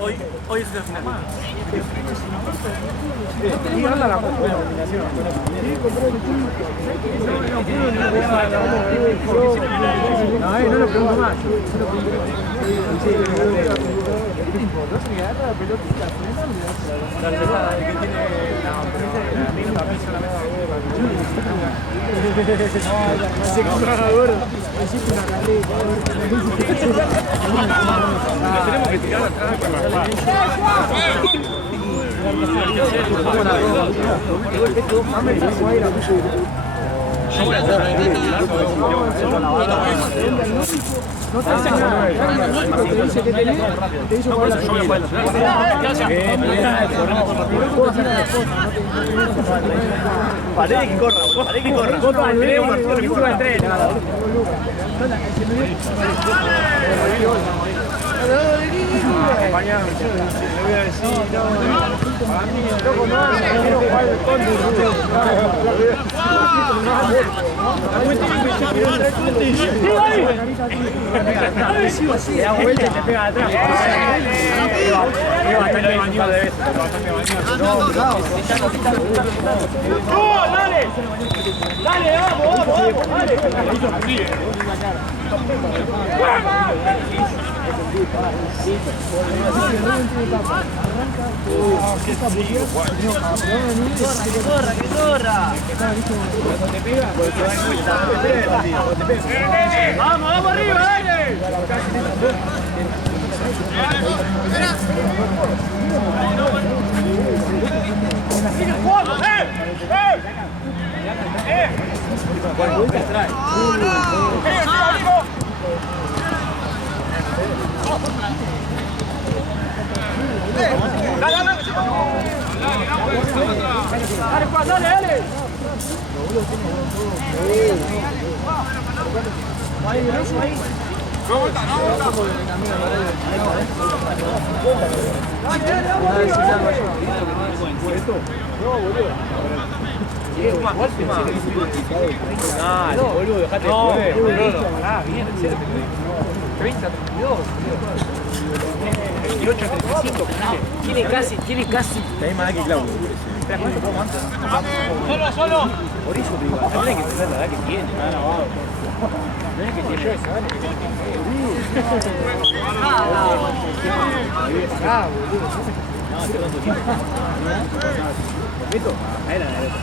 Hoy es el final. Y anda la combinación. No lo pregunto más. ¿Qué te importa? Se me agarra la pelotita. La pesada, el que tiene. No, pero a mí no me hizo la mesa de se compra gordo. Hiciste una caleta. Tenemos que tirar atrás para la yo voy a hacer no te hace nada, te dice que te hizo jugar la pelota. Paré que corra. Mañana le voy a decir, para mí, loco, no quiero jugar el Cóndor. Le da vuelta y te pega atrás. Es bastante bañado de veces. Dale, vamos, dale. Que corra. Vamos arriba, dale. Sigue jugando, ¿Cuál vuelta trae? Dale. No, boludo, dejate de joder. Pará, bien, en serio. 30, 32. 28, 35, tiene casi. Tenés más que Claudio. ¿Te das cuenta cómo anda? Solo. Por eso te digo, no hay que tener la edad que tiene. No es que tiene yo esa, ¿vale? No, te cuento tiempo. ¿Meto? Ahí era la otra.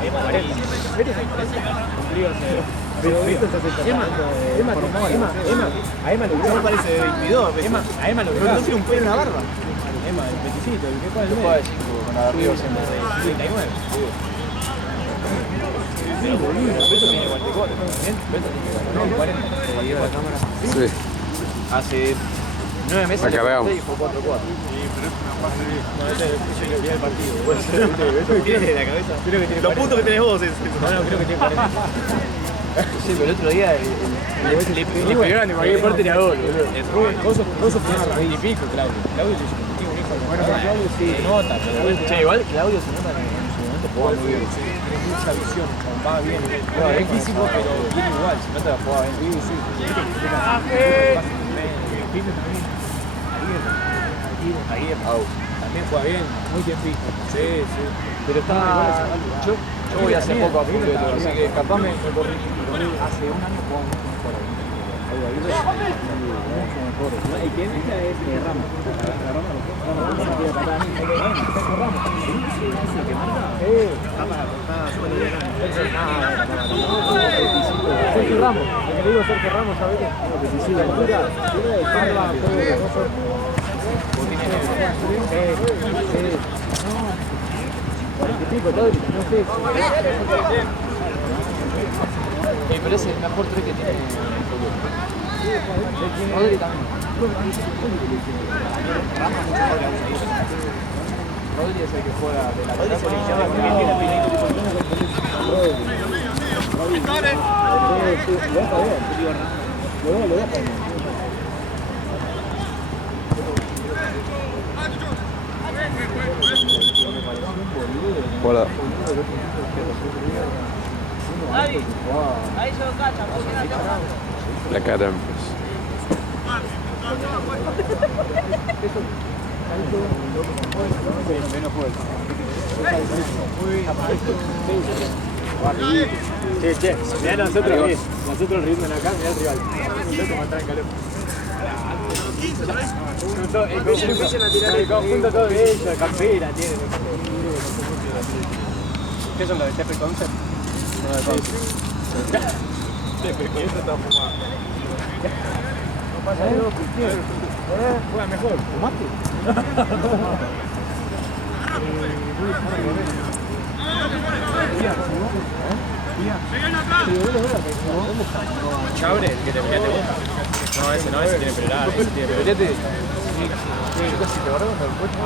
Ahí más 40. ¿Meto es 40? Cumplió hace... Emma lo vio. Parece de 22. A Emma lo vio. No tiene un pelo en la barba. Emma, el peticito, ¿qué cuál es el medio? Con arriba siempre. 39. Sí, boludo. Beto tiene 44. Beto tiene 40. Sí. Hace 9 meses Acá veamos. y fue 4-4. Sí, pero es una fase de... No, ese es el día del partido. Tiene la cabeza. Creo que tiene Los puntos que tenés vos es. No, creo que tiene 40. Sí, pero el otro día Le pegó grande, cualquier parte era gol, boludo. Vos sos una 20 y pico, Claudio. Claudio es un hijo de... Bueno, Claudio sí. Se nota, pero... Che, igual Claudio se nota que en su momento jugaba muy bien. Tiene mucha visión, va bien. No, es físico, pero viene igual, se nota que jugaba bien. Sí. Aguirre también juega bien, muy bien fijo. Sí. Pero está... Yo voy hace poco a Fulvio, así que capaz me corrí. Hace un año jugaba mucho mejor ahí. Mucho mejor. ¿Y quién es Ramos? Sergio Ramos, lo que le digo a Sergio Ramos, ¿sabes qué? Sí, la altura, de espalda, no sé. Pero es el mejor 3 que tiene Rodri también. Rodri es el que juega de la derecha. Hola. La cara. Che, mirá nosotros riendo acá, mirá el rival. Loco, matar en calor. El conjunto todo bello, de campera tiene. ¿Qué son los de Tepe Concert? No, de Tepe Concert está fumado. No pasa nada, juega mejor. ¿Fumaste? Chabre, el que te peleaste vos. No, ese tiene pelo largo. Ese tiene pelo largo. Yo casi te agarraba con el coche.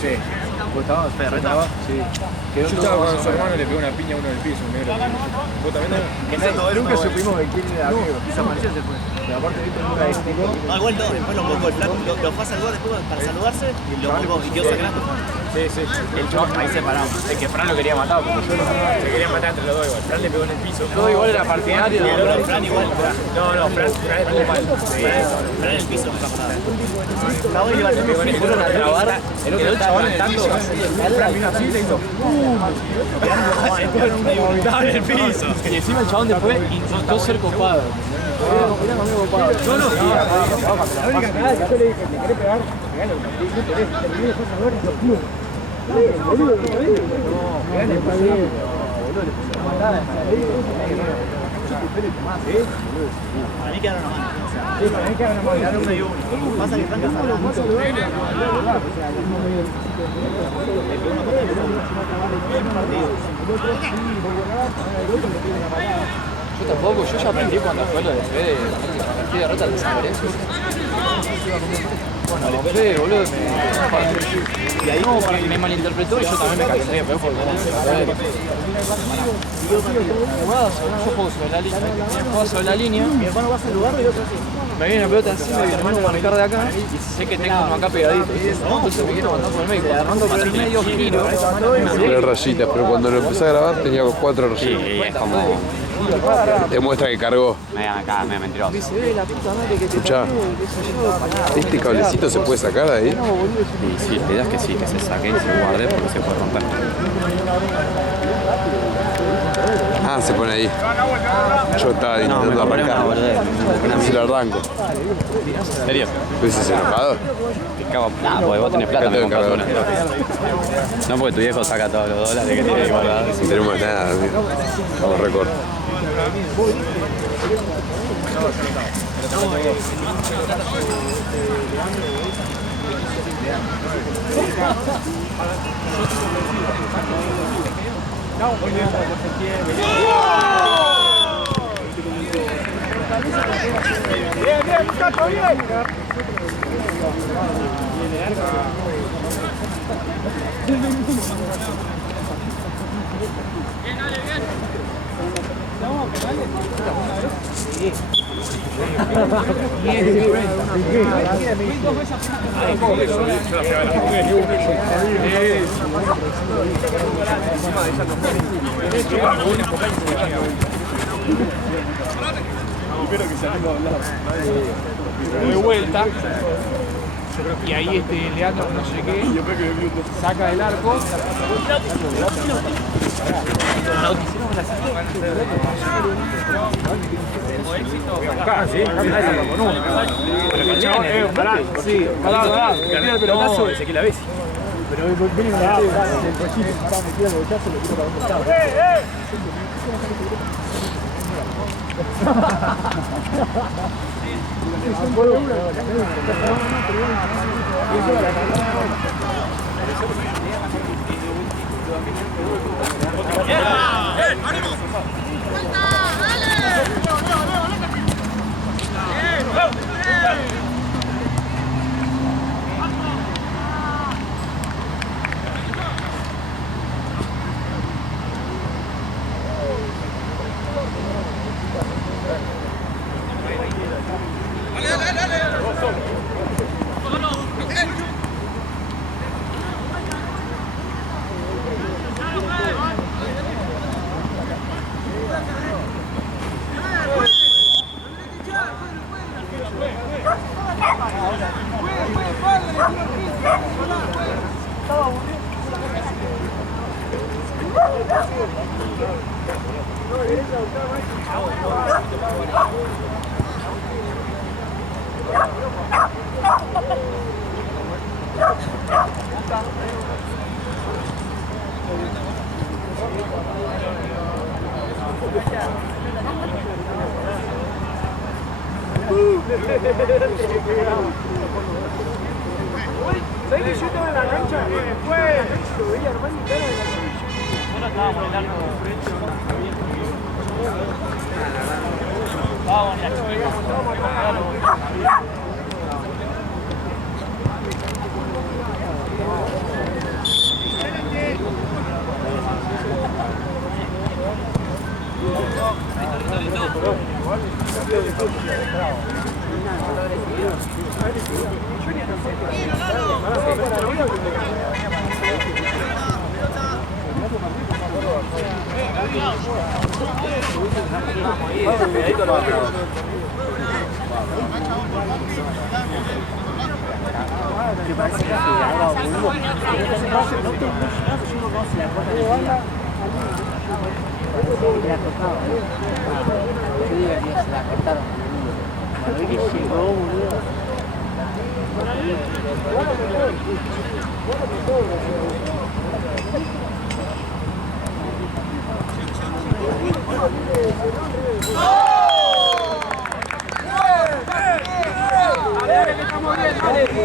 Sí. ¿Vos estabas? ¿Fede Reta? Sí. Yo estaba con su hermano y le pegó una piña a uno del piso, un negro. ¿Vos también? Nunca supimos de quién era amigo. Desapareció después. Pero aparte de esto nunca estiró. No, igual no, después lo colgó el flaco, lo fue a saludar después para saludarse y lo colgó y quedó sangrando. Sí. El chabón ahí se paramos. Es que Fran lo quería matar, porque yo se querían matar entre los dos igual. Fran le pegó en el piso. Todo igual era partidario. Y el otro, Fran igual. No, Fran estuvo mal. Fran en el piso no pasa nada. Estaba iba a trabar. El otro estaba saltando. Fran vino así y le hizo Estaba en el piso. Y encima el chabón después intentó ser copado. Era conmigo copado. La única cagada que yo le dije, ¿te querés pegar? Pegale, no tenés, terminé después a ver y lo pum. Boludo, no, pegale, boludo, le puse una matada, Para mí quedaron a mano. sí, para mí quedaron a mano. Quedaron medio uno. Pasa que están casados. Yo tampoco, yo ya aprendí cuando fue lo de Fede, la partida de rota de San Lorenzo. Bueno, Fede, boludo, y ahí como me malinterpretó y yo también me calenté, pero porque yo juego sobre la línea, juego sobre la línea, Mi hermano va a saludarlo y otro así. me viene la pelota encima y mi hermano va a meter de acá y sé que tengo uno acá pegadito, entonces me quiero mandar por el medio, cuando por el medio giro, Tres rayitas, pero cuando lo empecé a grabar tenía 4 rayitas. Sí, es como Te muestra que cargó. media mentiroso. dice, la puta madre que te Escuchá, ¿este cablecito se puede sacar de ahí? Y sí, la idea es que sí, que se saque y se guarde porque se puede romper. Ah, se pone ahí. Yo estaba intentando arrancar. Si lo arranco. ¿En serio? ¿Ves enojado? Te cago. Nah, porque vos tenés plata, Acá me tengo compras una. cargador. No, porque tu viejo saca todos los dólares que tiene ahí guardados. No tenemos nada, mira. Vamos récord. Bien, muchacho, bien. De vuelta y ahí Leandro no sé qué saca del arco el pelotazo ese que la ves. Pero viene con el pollito, estaba metido el bochazo y lo tiro para un costado. ¿Sabés que yo estaba en la cancha? Lo veía Armando y cara de la cancha. Bueno, estábamos en el arco de frente. Estábamos en la chiquita. Me parece que haga uno. Le ha tocado. Yo digo que se la cortaron. Cuando vi que llegó, boludo. Dale, que estamos bien, tranquilo, dale.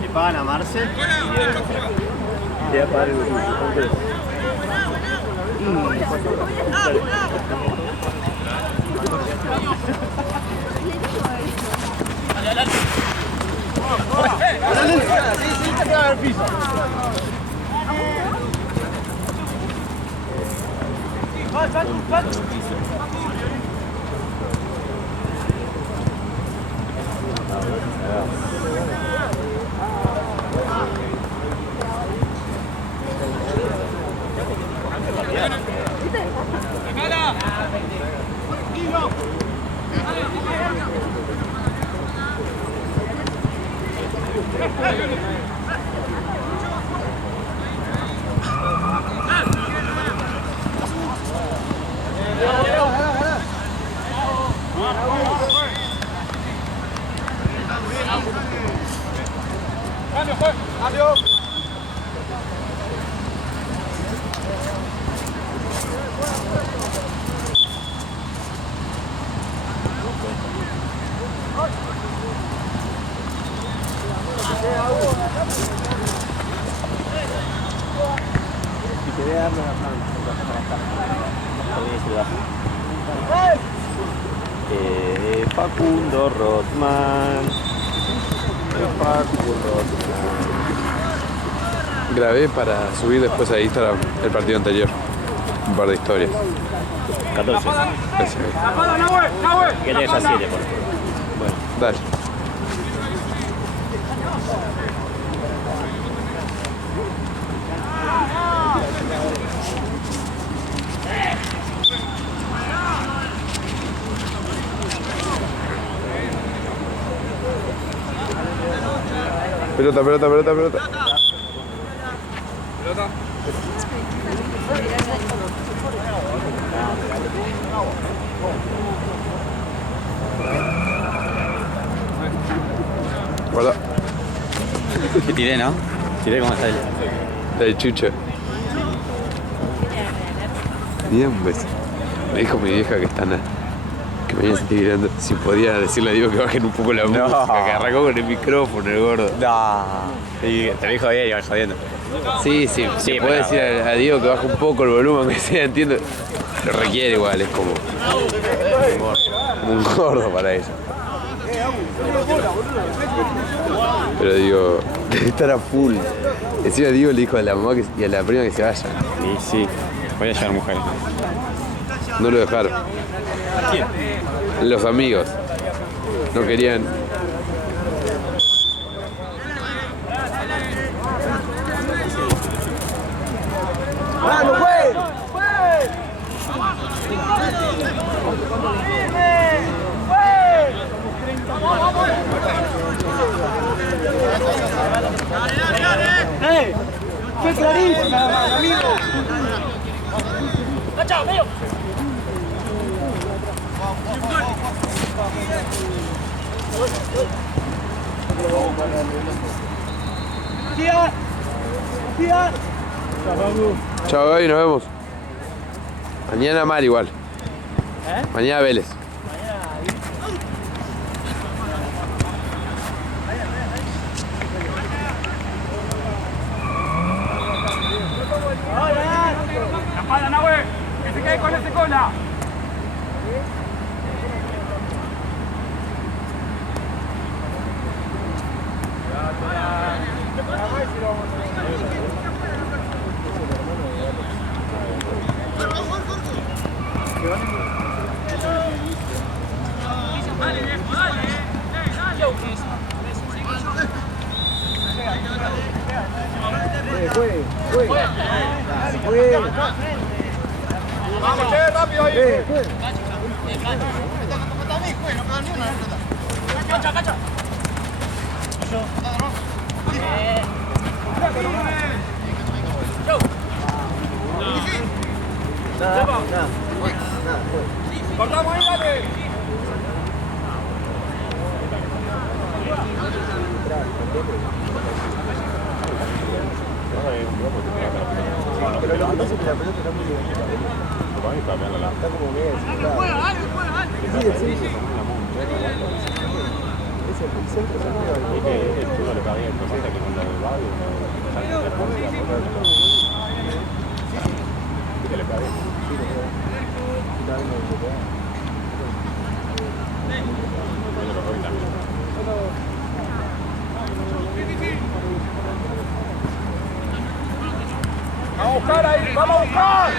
Si pagan a Marce, Facundo Rothman. Grabé para subir después a Instagram el partido anterior. Un par de historias. 14. Gracias. ¿Qué tenés a 7, por favor? Bueno, dale. Pelota. Guarda. ¿Qué tiré, no? Tiré como está él. El chucho. Bien, un beso. Me dijo mi vieja que que me iba a sentir gritando. Si podía decirle a Diego que bajen un poco la música, que arrancó con el micrófono, el gordo. No. Y te lo dijo bien, iba jodiendo. Sí, puede pero- decir a Diego que baje un poco el volumen, que sea, entiendo. Lo requiere igual, es como un gordo para eso. Pero digo, debe estar a full. Encima Diego le dijo a la mamá y a la prima que se vayan. Y sí, voy a llevar mujeres. No lo dejaron. Los amigos. No querían. ¡Vamos, güey! ¡Fue clarísima, amigo! ¡Tía! Chao, Gaby, nos vemos. Mañana mal igual. Mañana Vélez. La espalda, Nahue. Que se quede con ese cola. Vamos, che, rápido ahí. Cortamos ahí, dale. Vamos a buscar ahí, vamos a buscar.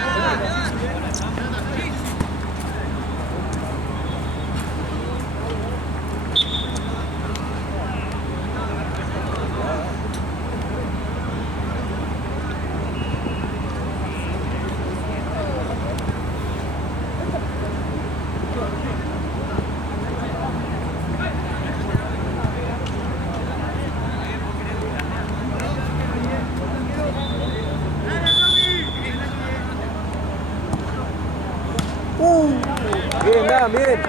Bien, Dan, bien.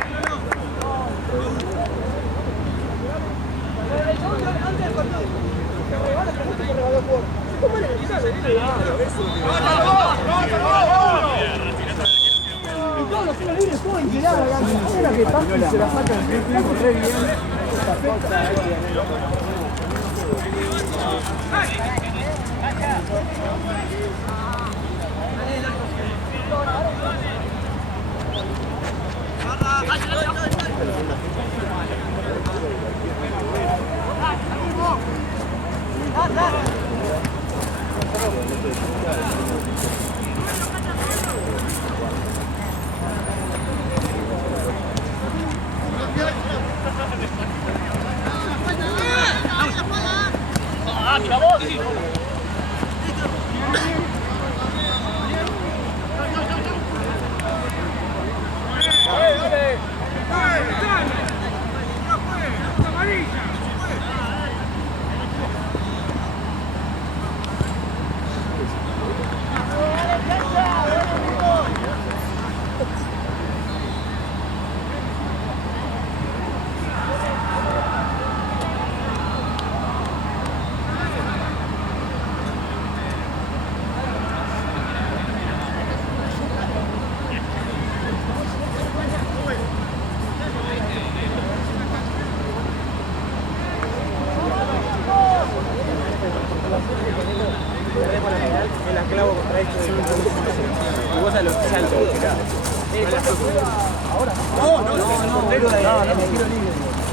lo salto.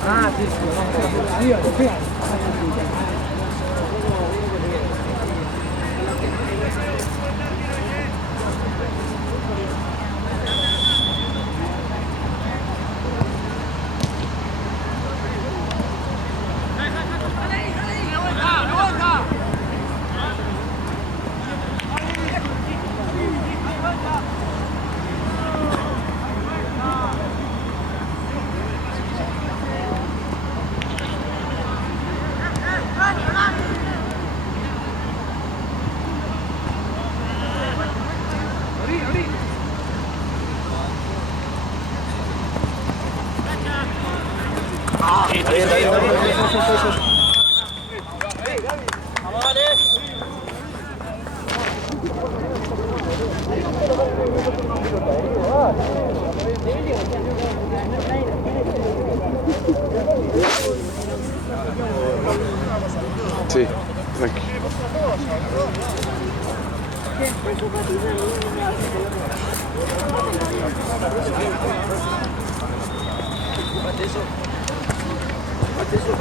Ah, sí, sí. Sí, tranqui.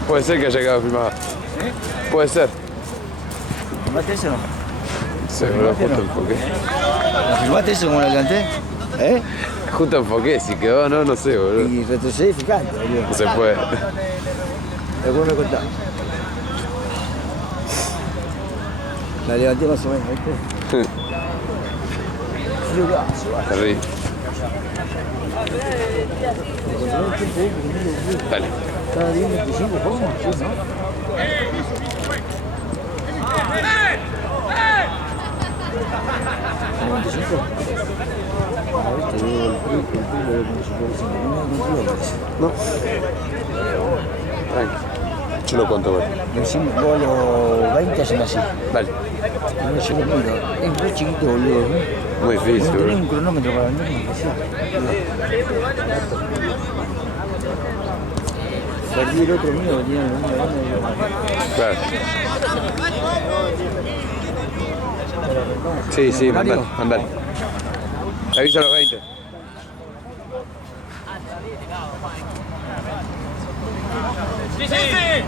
Puede ser que haya quedado filmada. Puede ser. ¿Filmaste eso? Sí, boludo, justo enfoqué. ¿Filmaste eso como lo canté? ¿Eh? Justo enfoqué, si quedó no, no sé, boludo. Y retrocedí fijante, boludo. No se puede. Después me contás. La levanté más o menos, ¿viste? Terrible. Dale. Estaba bien 25 formas, ¿sí, no? No. Tranqui. Yo lo cuento, güey. Encima, vos a los 20 hacen así. Dale. No, yo lo miro. Es re chiquito, boludo. ¿No? Muy difícil, No tenés boludo. un cronómetro para mí, especial. Perdí el otro mío, venía en una banda y Claro. Sí, sí, mandale, mandale. Te aviso a los 20. Sí, sí, sí.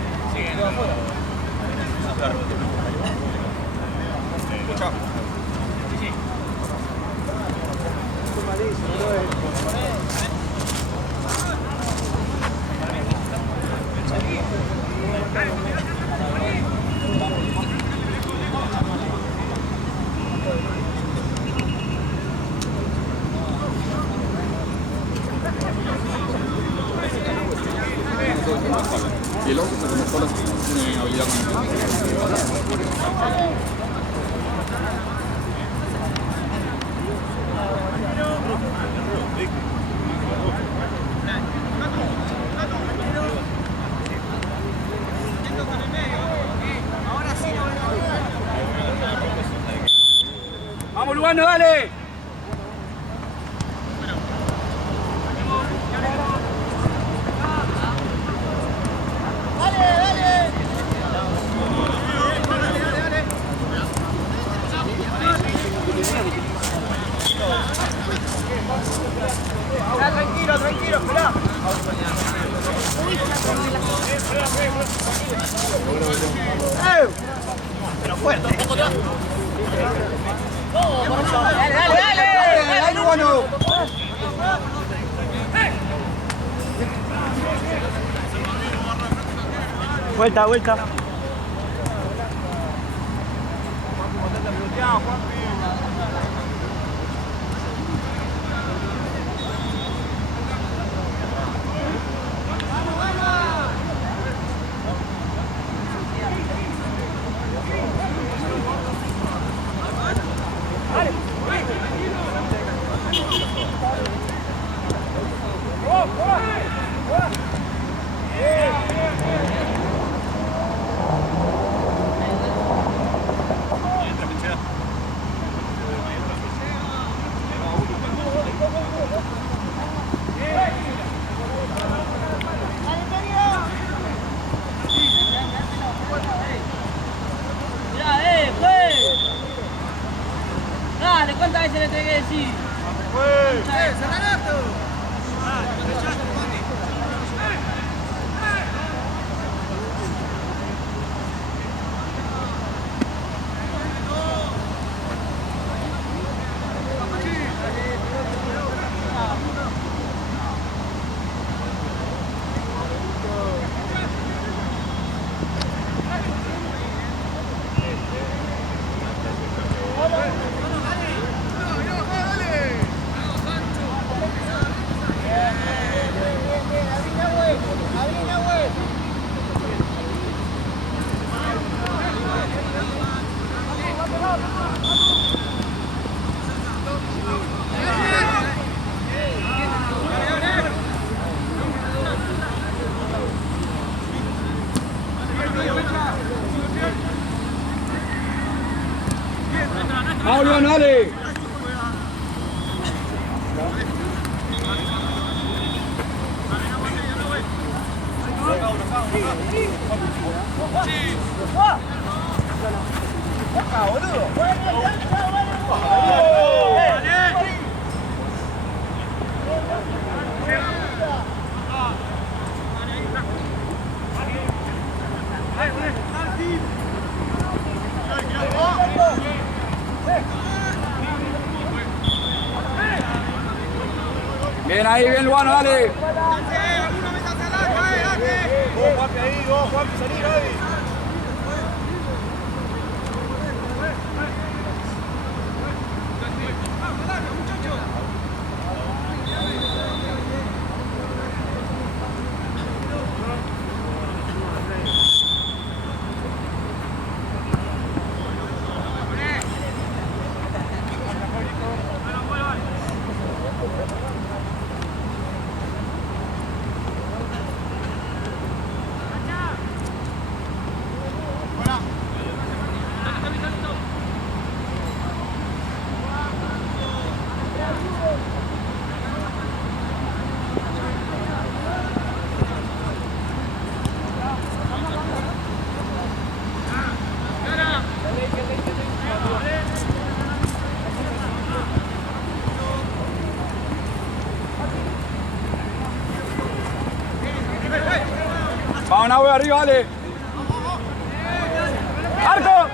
Y el otro se conectó a la tiene habilidad con Vamos, Lugano, dale. Tranquilo, tranquilo, esperá. Pero fuerte. Dale, dale, dale. Dale, Lugano. Vuelta, vuelta. ¡Vamos, León, dale! Bien ahí, bien Luano, dale. Vamos, Nahue, arriba, dale. ¡Arco!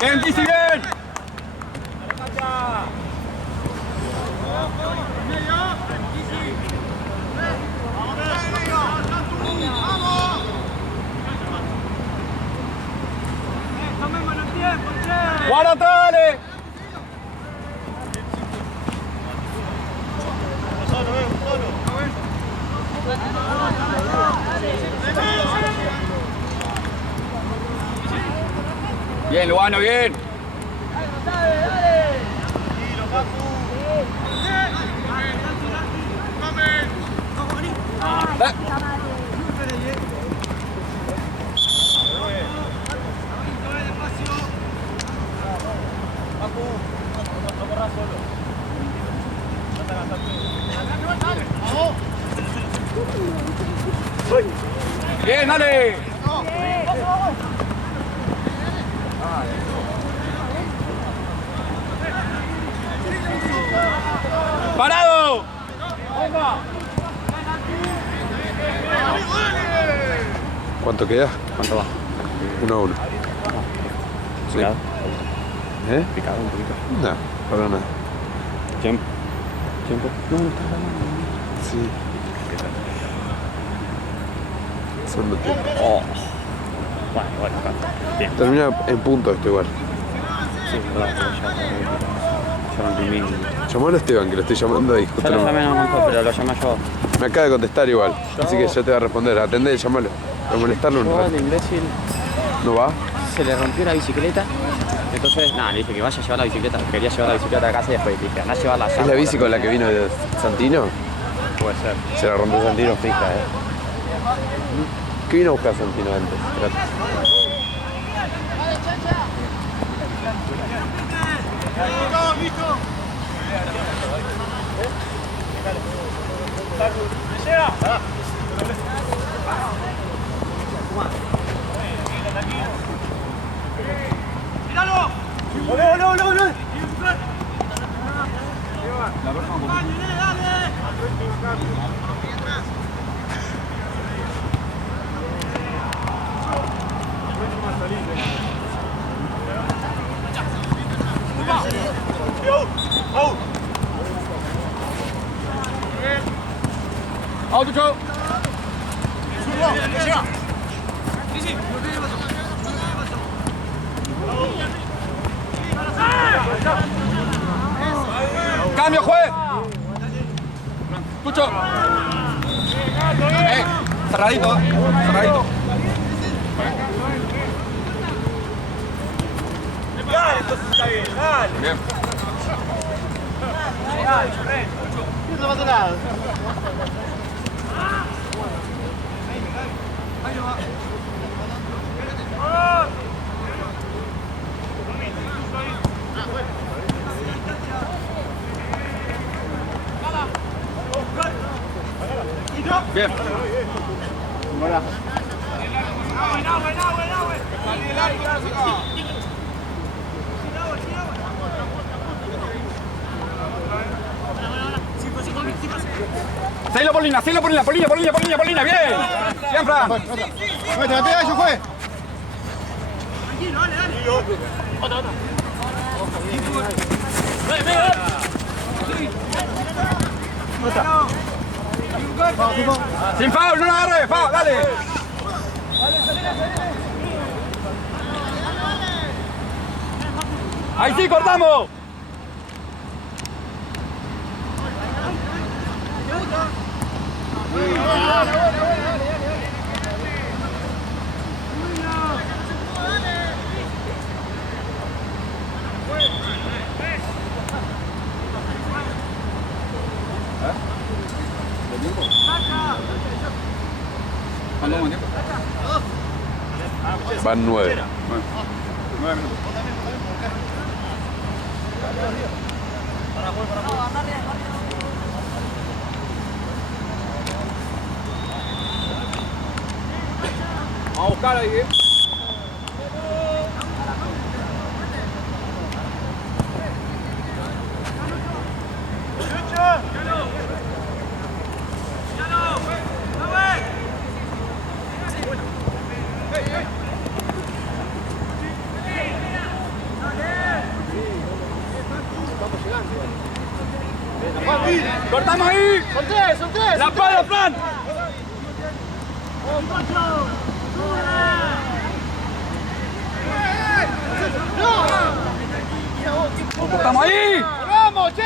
¡Bien, Kisi, bien! ¡Guárdate, dale! Bien, Luano, bien. Bien, dale. ¡Parado! ¿Cuánto queda? ¿Cuánto va? 1-1. Sí. ¿Picado? ¿Eh? ¿Picado un poquito? No, para nada. ¿Tiempo? ¿Tiempo? No, no está ganando. Sí. Son los tiempos. Oh. Bueno, acá. Bien. Termina en punto esto igual. Sí, verdad, ya rompí mi... Llamalo a Esteban, que lo estoy llamando ahí. Justo Ya lo no- llamé, no, pero lo llamé yo. Me acaba de contestar igual, así que ya te va a responder. Atendé, llamalo. Voy a molestarlo un Yo, rato. el imbécil, ¿No va? se le rompió la bicicleta. Entonces, nada, le dije que vaya a llevar la bicicleta. Quería llevar la bicicleta a casa y después dije, anda a llevarla allá. ¿Es la bici con la que vino de Santino? Puede ser. Se la rompió Santino fija, ¿Qué vino a buscar Santino antes? 好，就抽。 Cambio, juez. Escucho. Cerradito, cerradito. Dale, entonces está bien, dale. Bien. No pasa nada. Bien. Seguilo por línea, seguilo por línea, por línea, por línea, por línea, por línea, bien. Bien, Fran. Te la pega, yo juez. Tranquilo, dale, dale. Sin foul, no la agarres, foul, dale. Ahí sí, cortamos. Van 9. 9 minutos. Vamos a buscar ahí, ¡cortamos ahí! ¡Solté, solté! ¡La pala, Fran! ¡Cortamos ahí! ¡Vamos, che!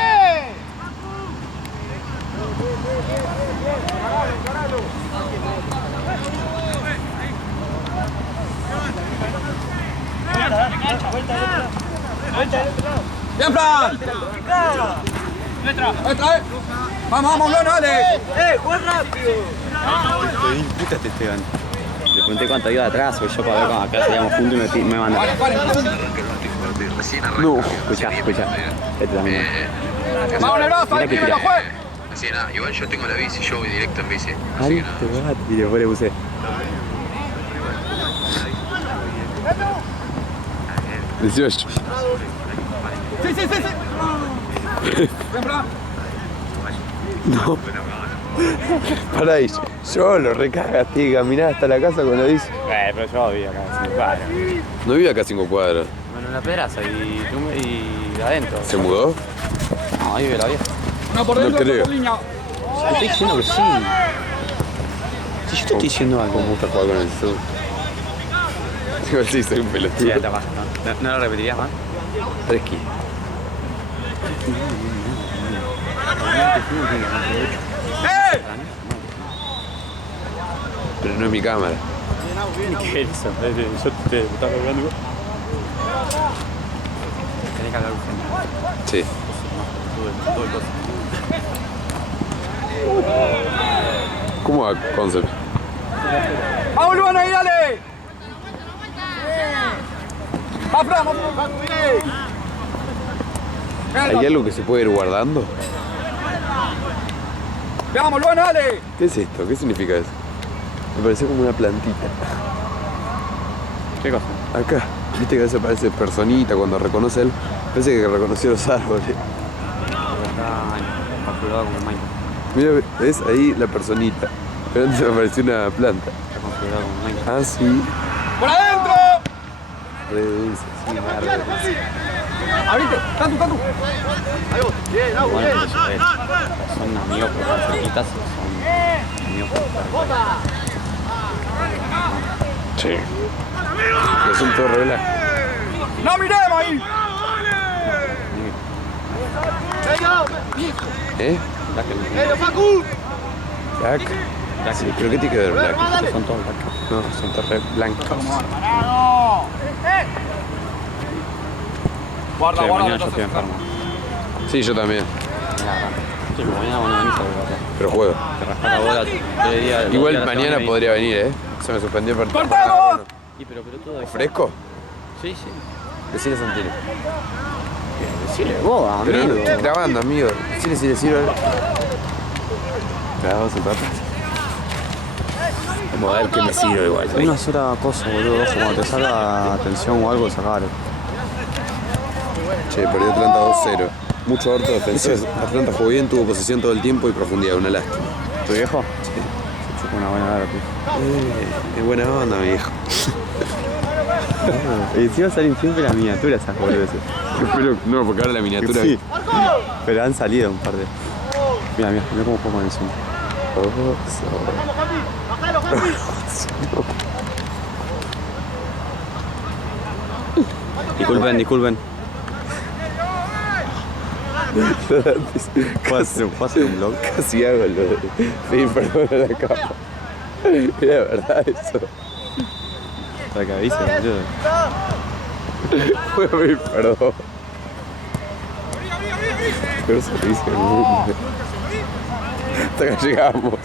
¡Bien, Fran! ¡Letra! ¡Vamos, vamos, Lono, dale! ¡Juega rápido! Puta Esteban. Le pregunté cuánto iba de atrás, yo para ver cómo acá salíamos juntos y me mandó. No. Escuchá. Este también. ¡Vamos, Nebrazo! ¡Ahí, Mirá que lo juez! Así nada, igual yo tengo la bici, yo voy directo en bici. Ahí te va, y después le puse. Decime yo. ¡Sí! ¡Bien, Fran! No. Pará ahí. Yo lo recagas, tío, que caminás hasta la casa con la bici. Pero yo vi acá, 5 cuadras. No vive acá 5 cuadras. Bueno, en la pedraza y adentro. ¿Se mudó? No, ahí vive la vieja. Una por No dentro, creo. otra por línea. Te estoy diciendo que sí. Si yo te estoy diciendo algo. ¿Cómo gusta jugar con el sur? Igual sí, soy un Sí, pelotudo. está baja, ¿no? ¿No lo repetirías más? 3 kilos. Pero no es mi cámara. ¿Qué es eso? Yo te estaba hablando igual. Tenés que hablar urgente. Sí. Todo el coso. ¿Cómo va Concept? ¡Vamos, Luan, ahí, dale! ¡Va, Fran! ¿Hay algo que se puede ir guardando? Vamos, Luana, dale. ¿Qué es esto? ¿Qué significa eso? Me pareció como una plantita. ¿Qué cosa? Acá. ¿Viste que a veces parece personita cuando reconoce él? Parece que reconoció los árboles. Está configurado como Minecraft. Mira, ¿ves? Ahí la personita. Pero antes me pareció una planta. Está configurado como Minecraft. Ah, sí. ¡Por adentro! Re dulce, sí, árbol. Abrite, Cantu. Bueno, son amigos por estar cerquitas, son amigos por estar. Sí. Pero son todos reglas. ¡No miremos ahí! ¿Eh? Black. Sí, creo que tiene que ver Black. Son todos blancos. No, son todos blancos. Guarda, Che, guarda. mañana yo estoy enfermo. Sí, yo también. Sí, pero mañana vos no venís a jugar. Pero juego. Te rascás la bola, 3 días. los Igual días de la mañana semana podría venir, ¿eh? Se me suspendió el partido. ¡Cortamos! y pero todo eso. ¿Fresco? Sí, sí. Decile a Santini. Decile vos, Pero amigo. no, grabando, amigo. Decile si le sirve. Grabamos el papá. Vamos a ver que me sirve igual. Una sola cosa, boludo. Ojo, cuando te salga atención o algo, sacalo. Che, perdió Atlanta 2-0. Mucho orto defensivo. Atlanta jugó bien, tuvo posesión todo el tiempo y profundidad, una lástima. ¿Tu viejo? Sí. Se chupó una buena gara, tío. Es buena onda, mi hijo. Y encima salen siempre las miniaturas esas boludeces. Pero, no, porque ahora la miniatura. Sí. Pero han salido un par de. Mira cómo juego con el zoom. Disculpen. ¿Puedo hacer un blog? Casi hago lo de pedir perdón a la capa. Era verdad eso. Para que avise, boludo. Voy a pedir perdón. Peor servicio del mundo. Hasta que llegamos.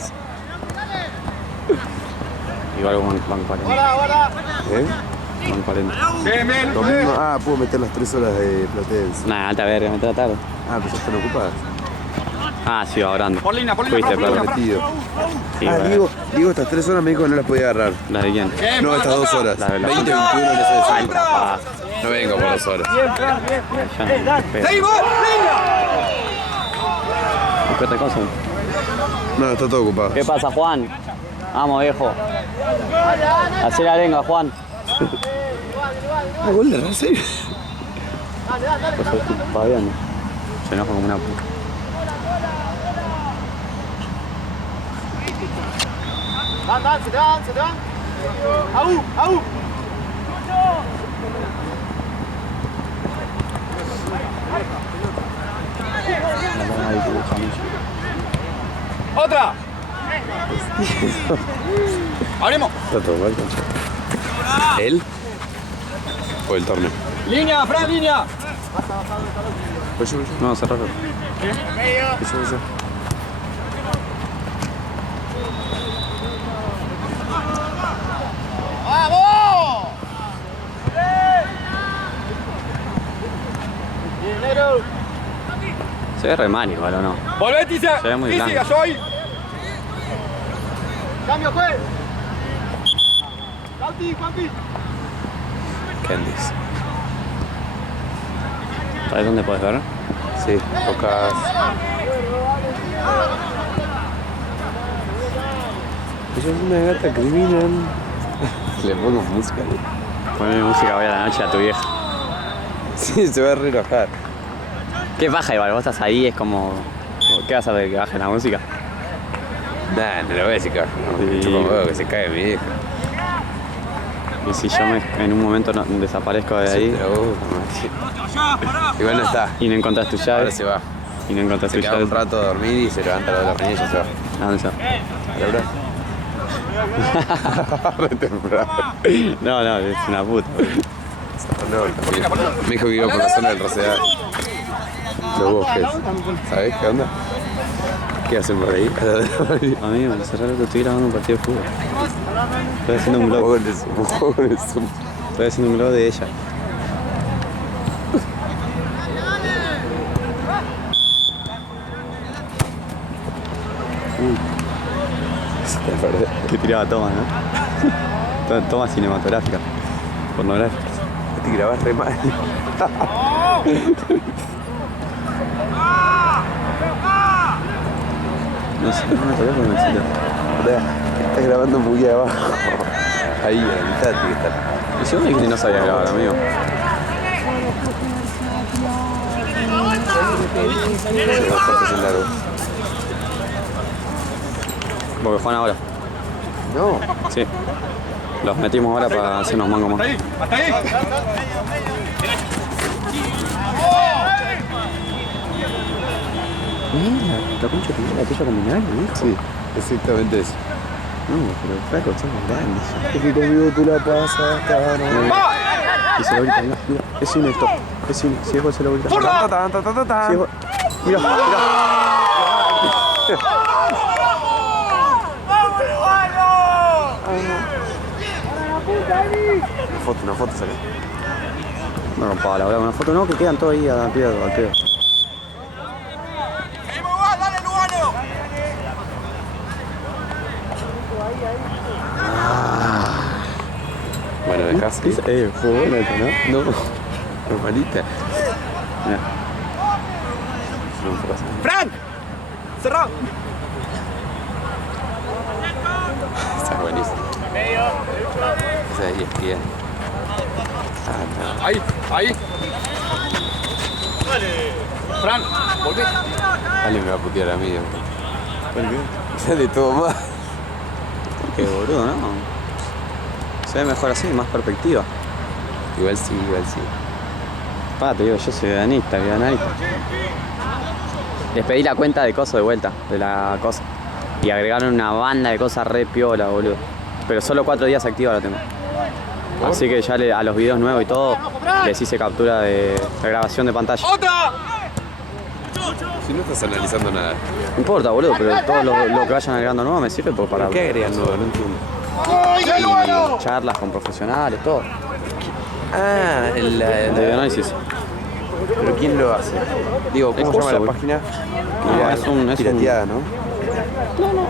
Igual van 40. ¿Eh? Van 40. Bien. Lo mismo. Ah, puedo meter las 3 horas de Platense. Nah, alta verga, me trata tarde. Ah, pero ya están ocupadas. Ah, sí, va orando. Por línea, Fuiste, Fran, perdón. Metido. Sí, Ah, bueno. Digo, estas 3 horas me dijo que no las podía agarrar. ¿La de quién? No, estas 2 horas. La de la 20, 21 en ese desayuno. Ah, No vengo por 2 horas. ya no. Espera. ¡Seguimos! ¿Qué otra cosa? No, está todo ocupado. ¿Qué pasa, Juan? Vamos, viejo. Hacé la arenga, Juan. Ah, gol de Racing. Pues yo estoy paviando. Se enoja como una puta. ¡Otra! ¡Abrimos! Está todo mal, concha. ¿Él? O el torneo. ¡Línea, Fran, línea! Pues yo. No, cerralo. Eso. ¡Vamos! Se ve re mal igual, ¿o no? Volvé, Tiza. Se ve muy Tiza, blanco. soy. Cambio, juez. Lauti, Juanpi. Candice. ¿Sabes dónde puedes ver? Sí, tocas. Ella es una gata criminal. Le pongo música. Poneme música hoy a la noche a tu vieja. Sí, se va a re enojar. ¿Qué baja igual? Vos estás ahí, es como... ¿Qué vas a ver que baje la música? Nah, no le voy a decir que Sí. chupa un huevo, que se cae mi vieja. Y si yo en un momento desaparezco de ahí Igual no está. y no encontrás tu Ahora llave, se va. y no encontrás Se tu queda llave, un rato a dormir y se levanta a la mañana y ya se va. ¿a dónde se va? ¿A la hora? Re temprano. No, es una puta. No, me dijo que iba por la zona del Rosedal. Los bosques. ¿Sabés qué onda? ¿Qué hacen por ahí? Amigo, hace rato que estoy grabando un partido de fútbol. Estoy haciendo un blog. Estoy haciendo un blog de ella. Que tiraba tomas, ¿no? Tomas cinematográficas, pornográficas. Te grabás re mal. No sé, no me toqué con el éxito. Estás grabando muy abajo. Ahí, a la mitad tiene que estar. Y si vos me dijiste que no sabías grabar, amigo. Los cortes son largos. Porque juegan ahora. No. Sí. Los metimos ahora para hacernos mangos más. ¡Hasta ahí! Mira, la concha de aquella combinada, ¿no? Sí, exactamente eso. No, pero flaco, somos grandes. Es que conmigo tú la pasas, cabrón. Y se lo grita, mira, mira, es cine esto. Es cine, si es gol se lo grita. Si es gol. Mira, mira. Una foto saca. No rompa la verdad, una foto no, que quedan todos ahí al pedo. Bueno, dejás. Fue bueno esto, ¿no? No. Normalita. Mira. ¡Frank! ¡Cerrado! Está buenísimo. Esa es ESPN. Ahí, ahí. Fran, volví. Ale me va a putear a mí. Sale todo mal. Qué boludo, ¿no? Se ve mejor así, más perspectiva. Igual sí. Te digo, yo soy veganista. Les pedí la cuenta de coso de vuelta, de la cosa. Y agregaron una banda de cosas re piola, boludo. Pero solo 4 días activa la tengo. Así que ya a los videos nuevos y todo, les hice captura de grabación de pantalla. ¡Otra! Si no estás analizando nada. No importa, boludo, pero todo lo que vayan agregando nuevo me sirve para ¿Qué agregan nuevo? No entiendo. y charlas con profesionales, todo. Ah, De videoanálisis. ¿Pero quién lo hace? Digo, ¿cómo se llama la boludo. página? No, es un- pirateada, ¿no?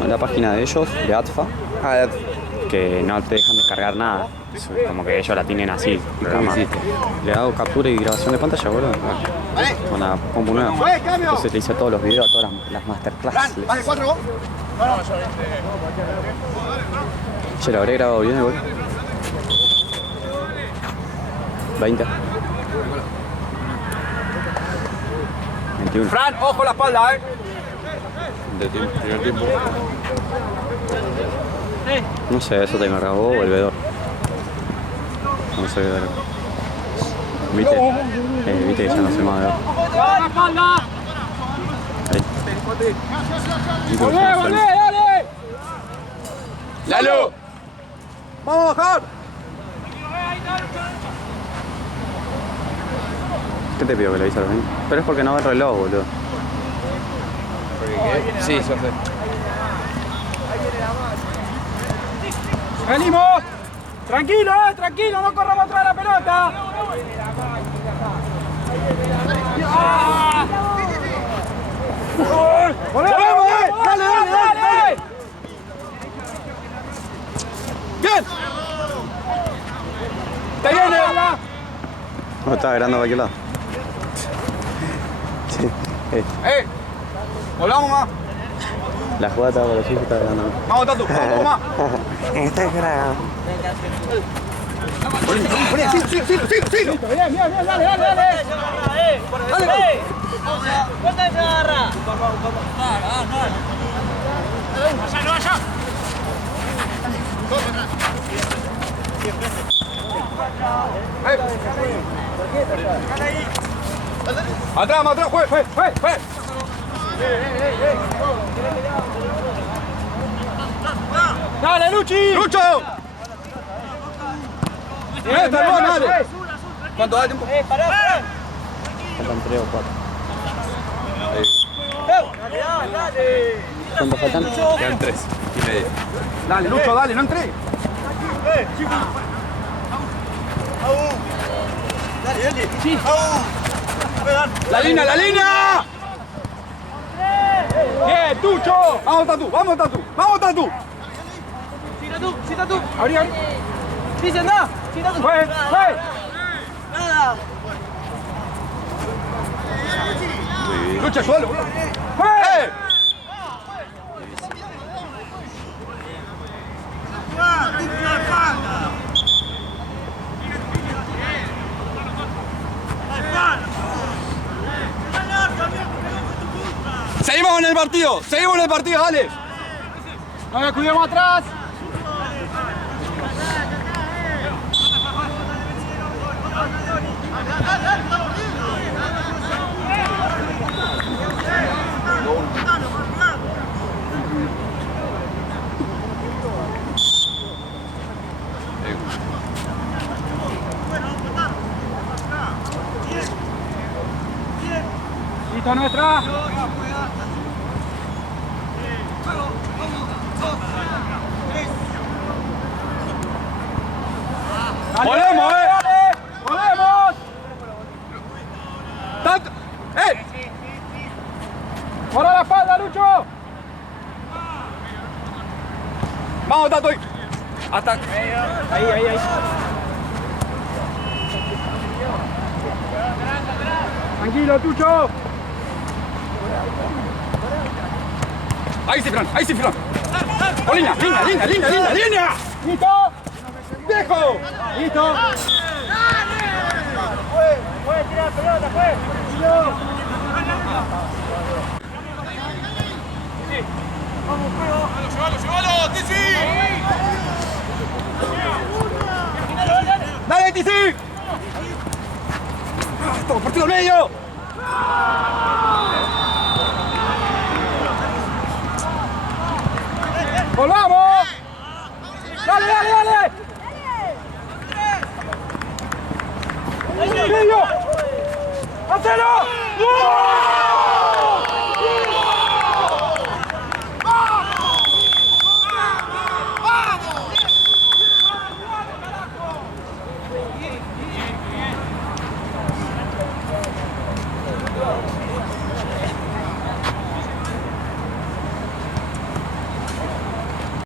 No, la página de ellos, de ATFA, Ah, que no te dejan descargar nada. Es como que ellos la tienen así, programada. Le hago captura y grabación de pantalla, boludo. Con la compu nueva. Entonces le hice todos los videos, todas las masterclass. ¿Vale 4 vos? Che, lo habré grabado bien, boludo. 20. 21. Fran, ojo la espalda, primer tiempo. No sé, eso te me grabó volvedor. No sé, ¿viste? Viste que ya no sé más de ver. Ahí. dale! ¡Lalo! ¡Vamos a bajar! ¿Qué te pido que le avises a los niños? Pero es porque no ve el reloj, boludo. Sí, yo sé. ¡Venimos! Tranquilo, tranquilo, no corramos atrás de la pelota. ¡Volvemos! ¡Dale! ¡Bien! ¡Te viene! No, estaba grabando a cualquier lado. Sí. Volvamos más. La jugada estaba con los hijos, estaba grabando. Vamos, Tatu, vamos más. Está grabado. Sigue. Bien, dale. ¿Cuántas se agarra? Atrás, juez. ¡Dale, Luchi! ¡Lucho! Dale. ¿Cuánto da tiempo? Pará. Faltan 3 o 4. Dale. ¿Cuántos faltan? Quedan 3 y medio. Dale, Lucho, dale, no entré. Dale. ¡La línea! Bien, Tucho. Vamos, Tatu, vamos, Tatu. Vamos, Tatu. Cita tú. Adrián. Dice, anda. Cita tú. Fue. Nada. Lucha, suelo. ¡Fue! Seguimos en el partido, dale. No nos cuidemos atrás. Listo nuestra. ¡Volemos, ¡volemos! ¡Tanto! ¡Para la espalda, Lucho! ¡Vamos, Tato! Hasta... Ahí. Tranquilo, Tucho. Ahí sí, Fran. Oh, línea. ¡Listo! ¡Dejo! ¡Listo! Puede tirar pelota, puede. ¡Llévalo, Tizi! ¡Dale, Tizi! ¡Estamos partido al medio! ¡Volvamos!